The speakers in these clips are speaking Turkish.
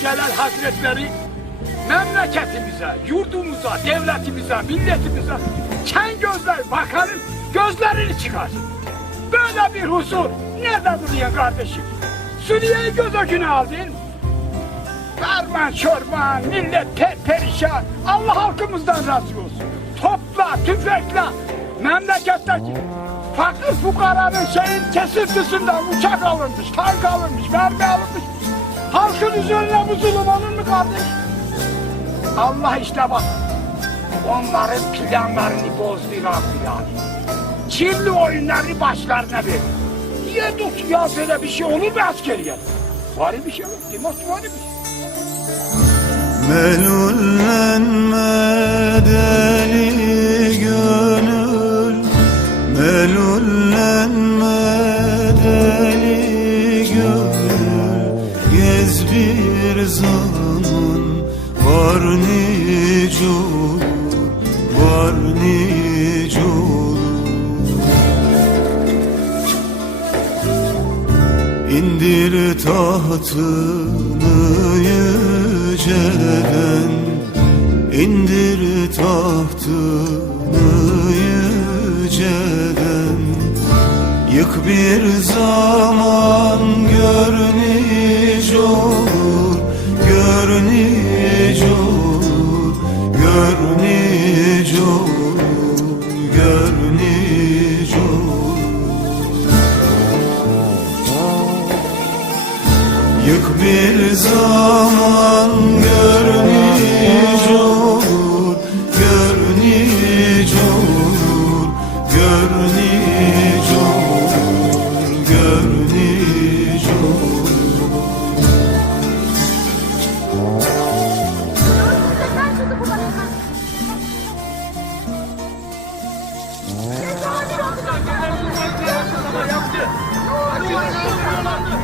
Celal Hazretleri memleketimize, yurdumuza, devletimize, milletimize ken gözler bakanın gözlerini çıkarsın. Böyle bir huzur nerede buluyor kardeşim? Suriye'yi göz önüne aldın. Karman çorman, millet pe perişan. Allah halkımızdan razı olsun. Topla, tüfekle memleketteki fakir fukaranın şeyin kesintisinden uçak alınmış, tank alınmış, mermi alınmış. Halkın üzerine bu zulüm olur mu kardeş? Allah işte bak. Onların planlarını bozdu Rabbi yani. Kirli oyunlarını başlarına verdi. Niye tut ya böyle bir şey olur mu askeriye? Var bir şey yok. Ki var bir şey. Melullenme deli bir zaman var nice olur Var nice olur İndir tahtını yüceden İndir tahtını yüceden. Yık bir zaman gör Yık bir zaman gör nice olur Gör nice olur Gör nice olur Gör nice olur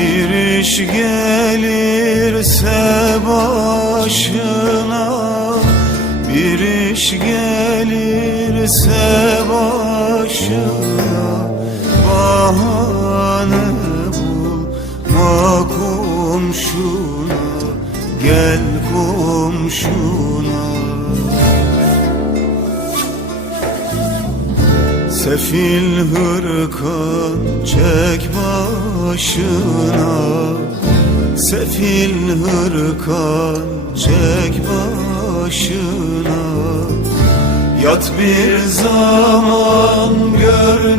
Bir iş gelirse başına Bir iş gelirse başına Bahane bulma komşuna Gel komşuna. Sefil hırkan çek başına. Sefil hırkan çek başına. Yat bir zaman gör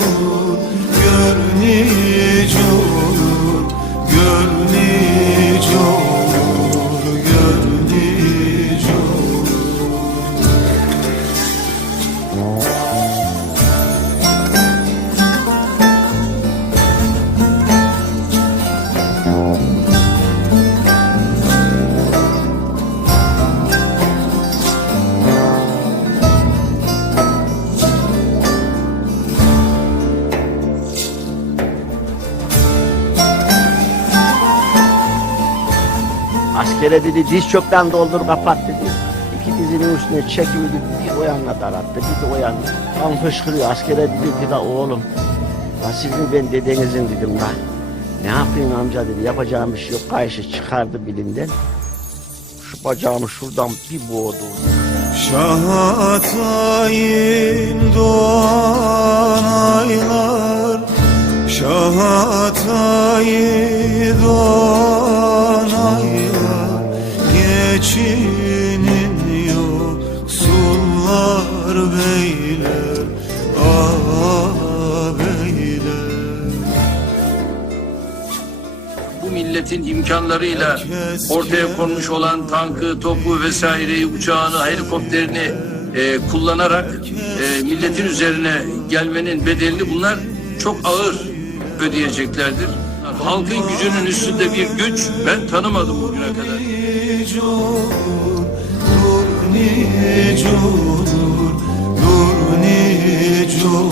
Askere dedi diz çöpten doldur kapat dedi. İki dizinin üstüne çekiyordu bir o yanına darattı bir de o. Tam fışkırıyor askere dedi ki la oğlum. La sizin ben dedenizin dedim la. Ne yapayım amca dedi yapacağım bir şey yok. Kayışı çıkardı bilinden. Şu bacağımı şuradan bir boğdu. Şahatayın doğan bu milletin imkanlarıyla ortaya konmuş olan tankı, topu vesaireyi, uçağını, helikopterini e, kullanarak e, milletin üzerine gelmenin bedelini bunlar çok ağır ödeyeceklerdir. Halkın gücünün üstünde bir güç ben tanımadım bugüne kadar. nice olur Dur nice